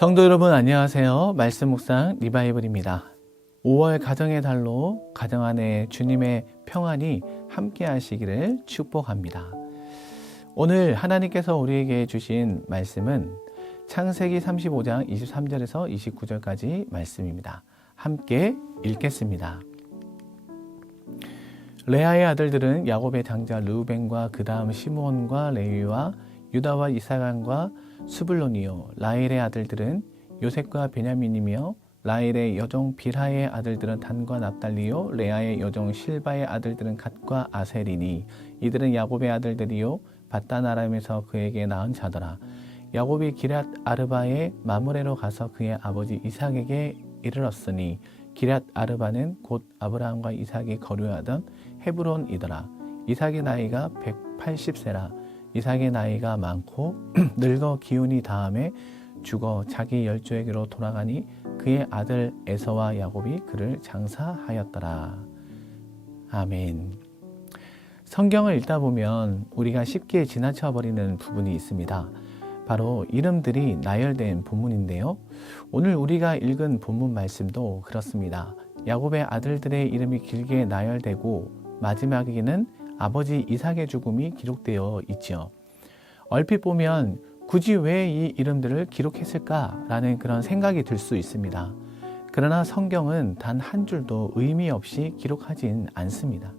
성도 여러분 안녕하세요. 말씀 묵상 리바이블입니다. 5월 가정의 달로 가정 안에 주님의 평안이 함께 하시기를 축복합니다. 오늘 하나님께서 우리에게 주신 말씀은 창세기 35장 23절에서 29절까지 말씀입니다. 함께 읽겠습니다. 레아의 아들들은 야곱의 장자 르우벤과 그 다음 시므온과 레위와 유다와 이사간과 스불론이요, 라헬의 아들들은 요셉과 베냐민이며 라헬의 여종 빌하의 아들들은 단과 납달리요, 레아의 여종 실바의 아들들은 갓과 아셀이니 이들은 야곱의 아들들이요 밧단 아람에서 그에게 낳은 자더라. 야곱이 기럇 아르바의 마므레로 가서 그의 아버지 이삭에게 이르렀으니 기럇 아르바는 곧 아브라함과 이삭이 거류하던 헤브론이더라. 이삭의 나이가 180세라. 이삭의 나이가 많고 늙어 기운이 다함에 죽어 자기 열조에게로 돌아가니 그의 아들 에서와 야곱이 그를 장사하였더라. 아멘. 성경을 읽다 보면 우리가 쉽게 지나쳐버리는 부분이 있습니다. 바로 이름들이 나열된 본문인데요. 오늘 우리가 읽은 본문 말씀도 그렇습니다. 야곱의 아들들의 이름이 길게 나열되고 마지막에는 아버지 이삭의 죽음이 기록되어 있죠. 얼핏 보면 굳이 왜 이 이름들을 기록했을까라는 그런 생각이 들 수 있습니다. 그러나 성경은 단 한 줄도 의미 없이 기록하진 않습니다.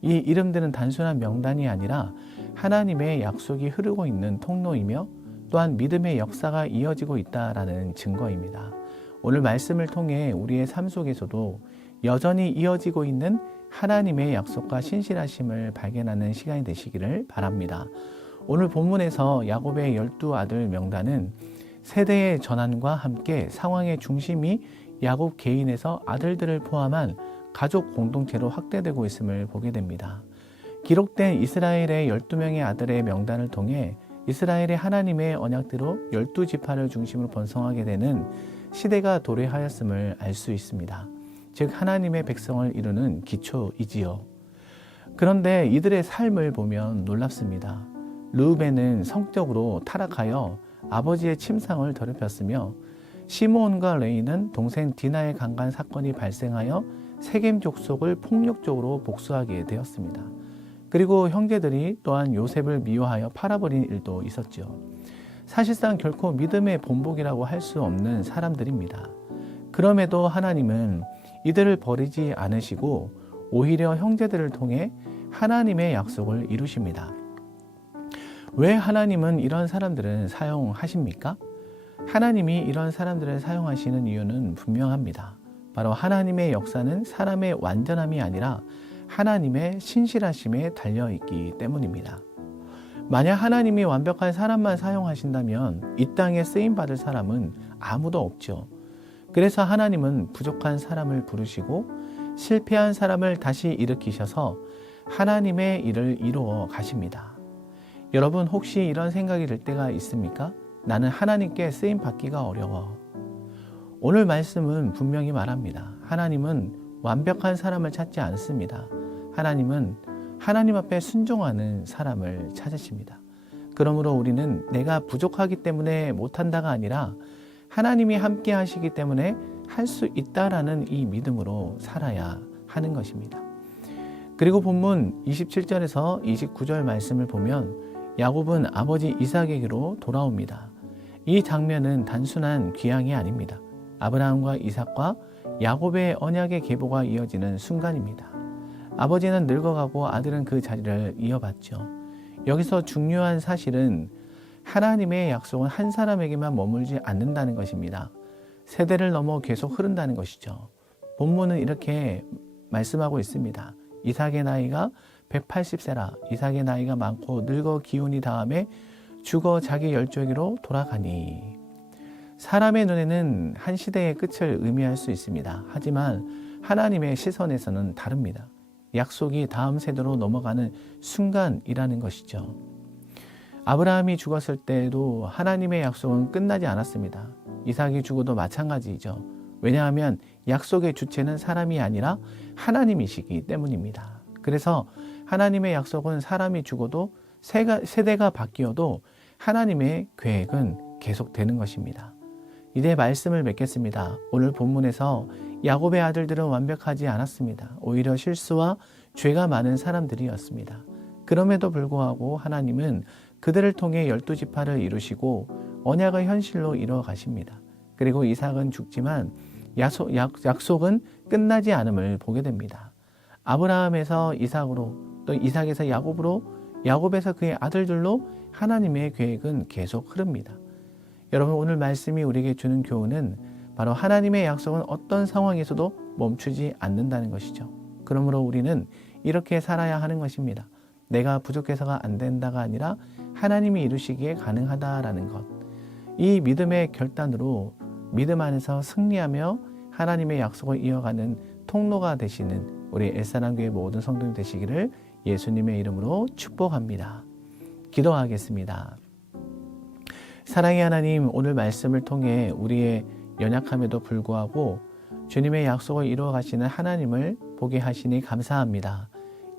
이 이름들은 단순한 명단이 아니라 하나님의 약속이 흐르고 있는 통로이며 또한 믿음의 역사가 이어지고 있다라는 증거입니다. 오늘 말씀을 통해 우리의 삶 속에서도 여전히 이어지고 있는 하나님의 약속과 신실하심을 발견하는 시간이 되시기를 바랍니다. 오늘 본문에서 야곱의 12아들 명단은 세대의 전환과 함께 상황의 중심이 야곱 개인에서 아들들을 포함한 가족 공동체로 확대되고 있음을 보게 됩니다. 기록된 이스라엘의 12명의 아들의 명단을 통해 이스라엘의 하나님의 언약대로 12지파를 중심으로 번성하게 되는 시대가 도래하였음을 알 수 있습니다. 즉 하나님의 백성을 이루는 기초이지요. 그런데 이들의 삶을 보면 놀랍습니다. 르우벤은 성적으로 타락하여 아버지의 침상을 더럽혔으며 시므온과 레위는 동생 디나의 강간 사건이 발생하여 세겜 족속을 폭력적으로 복수하게 되었습니다. 그리고 형제들이 또한 요셉을 미워하여 팔아버린 일도 있었죠. 사실상 결코 믿음의 본보기라고 할 수 없는 사람들입니다. 그럼에도 하나님은 이들을 버리지 않으시고 오히려 형제들을 통해 하나님의 약속을 이루십니다. 왜 하나님은 이런 사람들을 사용하십니까? 하나님이 이런 사람들을 사용하시는 이유는 분명합니다. 바로 하나님의 역사는 사람의 완전함이 아니라 하나님의 신실하심에 달려있기 때문입니다. 만약 하나님이 완벽한 사람만 사용하신다면 이 땅에 쓰임받을 사람은 아무도 없죠. 그래서 하나님은 부족한 사람을 부르시고 실패한 사람을 다시 일으키셔서 하나님의 일을 이루어 가십니다. 여러분 혹시 이런 생각이 들 때가 있습니까? 나는 하나님께 쓰임 받기가 어려워. 오늘 말씀은 분명히 말합니다. 하나님은 완벽한 사람을 찾지 않습니다. 하나님은 하나님 앞에 순종하는 사람을 찾으십니다. 그러므로 우리는 내가 부족하기 때문에 못한다가 아니라 하나님이 함께 하시기 때문에 할 수 있다라는 이 믿음으로 살아야 하는 것입니다. 그리고 본문 27절에서 29절 말씀을 보면 야곱은 아버지 이삭에게로 돌아옵니다. 이 장면은 단순한 귀향이 아닙니다. 아브라함과 이삭과 야곱의 언약의 계보가 이어지는 순간입니다. 아버지는 늙어가고 아들은 그 자리를 이어받죠. 여기서 중요한 사실은 하나님의 약속은 한 사람에게만 머물지 않는다는 것입니다. 세대를 넘어 계속 흐른다는 것이죠. 본문은 이렇게 말씀하고 있습니다. 이삭의 나이가 180세라. 이삭의 나이가 많고 늙어 기운이 다함에 죽어 자기 열조에게로 돌아가니. 사람의 눈에는 한 시대의 끝을 의미할 수 있습니다. 하지만 하나님의 시선에서는 다릅니다. 약속이 다음 세대로 넘어가는 순간이라는 것이죠. 아브라함이 죽었을 때에도 하나님의 약속은 끝나지 않았습니다. 이삭이 죽어도 마찬가지이죠. 왜냐하면 약속의 주체는 사람이 아니라 하나님이시기 때문입니다. 그래서 하나님의 약속은 사람이 죽어도 세대가 바뀌어도 하나님의 계획은 계속되는 것입니다. 이제 말씀을 맺겠습니다. 오늘 본문에서 야곱의 아들들은 완벽하지 않았습니다. 오히려 실수와 죄가 많은 사람들이었습니다. 그럼에도 불구하고 하나님은 그들을 통해 12지파를 이루시고 언약을 현실로 이루어 가십니다. 그리고 이삭은 죽지만 약속은 끝나지 않음을 보게 됩니다. 아브라함에서 이삭으로, 또 이삭에서 야곱으로, 야곱에서 그의 아들들로 하나님의 계획은 계속 흐릅니다. 여러분, 오늘 말씀이 우리에게 주는 교훈은 바로 하나님의 약속은 어떤 상황에서도 멈추지 않는다는 것이죠. 그러므로 우리는 이렇게 살아야 하는 것입니다. 내가 부족해서가 안 된다가 아니라 하나님이 이루시기에 가능하다라는 것. 이 믿음의 결단으로 믿음 안에서 승리하며 하나님의 약속을 이어가는 통로가 되시는 우리 엘사랑교회 모든 성도님 되시기를 예수님의 이름으로 축복합니다. 기도하겠습니다. 사랑의 하나님, 오늘 말씀을 통해 우리의 연약함에도 불구하고 주님의 약속을 이루어 가시는 하나님을 보게 하시니 감사합니다.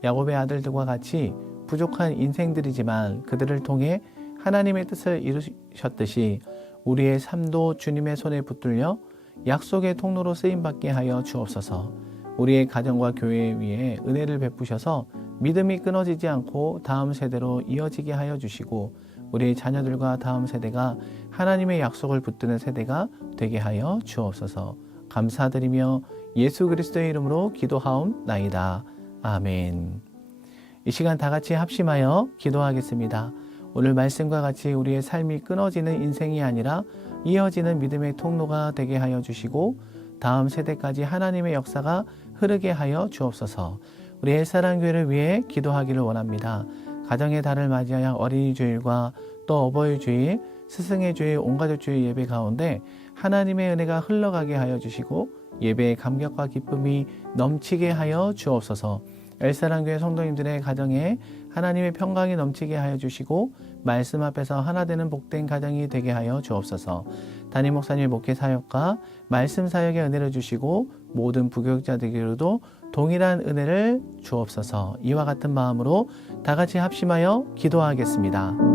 야곱의 아들들과 같이 부족한 인생들이지만 그들을 통해 하나님의 뜻을 이루셨듯이 우리의 삶도 주님의 손에 붙들려 약속의 통로로 쓰임받게 하여 주옵소서. 우리의 가정과 교회 위에 은혜를 베푸셔서 믿음이 끊어지지 않고 다음 세대로 이어지게 하여 주시고 우리의 자녀들과 다음 세대가 하나님의 약속을 붙드는 세대가 되게 하여 주옵소서. 감사드리며 예수 그리스도의 이름으로 기도하옵나이다. 아멘. 이 시간 다 같이 합심하여 기도하겠습니다. 오늘 말씀과 같이 우리의 삶이 끊어지는 인생이 아니라 이어지는 믿음의 통로가 되게 하여 주시고 다음 세대까지 하나님의 역사가 흐르게 하여 주옵소서. 우리 엘사랑교회를 위해 기도하기를 원합니다. 가정의 달을 맞이하여 어린이 주일과 또 어버이 주일, 스승의 주일, 온가족 주일 예배 가운데 하나님의 은혜가 흘러가게 하여 주시고 예배의 감격과 기쁨이 넘치게 하여 주옵소서. 엘사랑교회 성도님들의 가정에 하나님의 평강이 넘치게 하여 주시고 말씀 앞에서 하나 되는 복된 가정이 되게 하여 주옵소서. 담임 목사님의 목회 사역과 말씀 사역에 은혜를 주시고 모든 부교육자들에게로도 동일한 은혜를 주옵소서. 이와 같은 마음으로 다 같이 합심하여 기도하겠습니다.